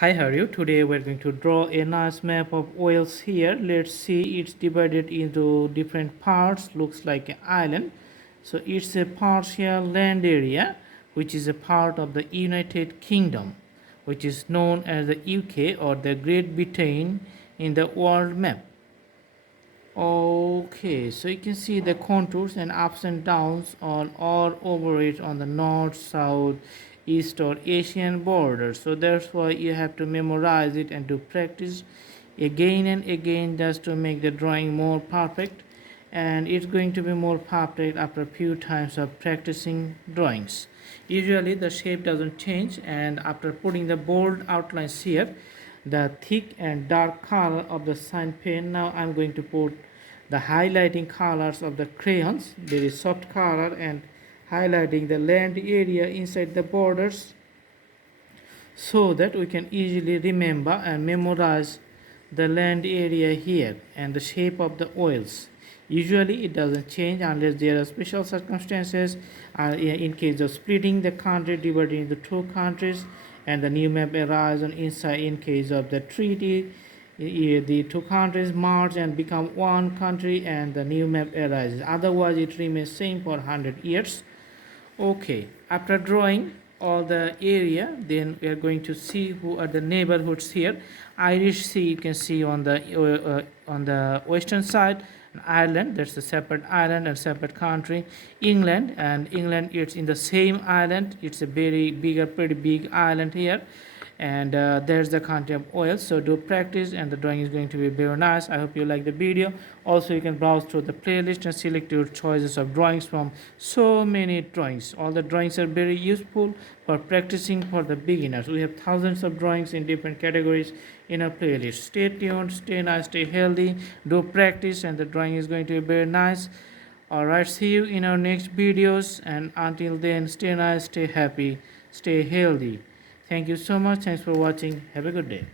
Hi, how are you? Today we're going to draw a nice map of Wales here. Let's see, it's divided into different parts, looks like an island. So it's a partial land area which is a part of the United Kingdom, which is known as the UK or the Great Britain in the world map. Okay, so you can see the contours and ups and downs all over it on the north, south, east or Asian border. So that's why you have to memorize it and to practice again and again just to make the drawing more perfect. And it's going to be more perfect after a few times of practicing drawings. Usually the shape doesn't change, and after putting the bold outlines here, the thick and dark color of the sign pen, now I'm going to put the highlighting colors of the crayons, very soft color, and highlighting the land area inside the borders so that we can easily remember and memorize the land area here and the shape of the oils. Usually it doesn't change unless there are special circumstances, in case of splitting the country, dividing into two countries, and the new map arises on inside. In case of the treaty, the two countries merge and become one country and the new map arises. Otherwise it remains same for 100 years. Okay, after drawing all the area, then we are going to see who are the neighborhoods here. Irish Sea you can see on the western side. Ireland, that's a separate island and separate country. England, and England it's in the same island. It's a very bigger, pretty big island here. And there's the country of Wales. So do practice, and the drawing is going to be very nice. I hope you like the video. Also you can browse through the playlist and select your choices of drawings from so many drawings. All the drawings are very useful for practicing for the beginners. We have thousands of drawings in different categories in our playlist. Stay tuned, stay nice, stay healthy, do practice, and the drawing is going to be very nice. Alright, see you in our next videos, and until then, stay nice, stay happy, stay healthy. Thank you so much. Thanks for watching. Have a good day.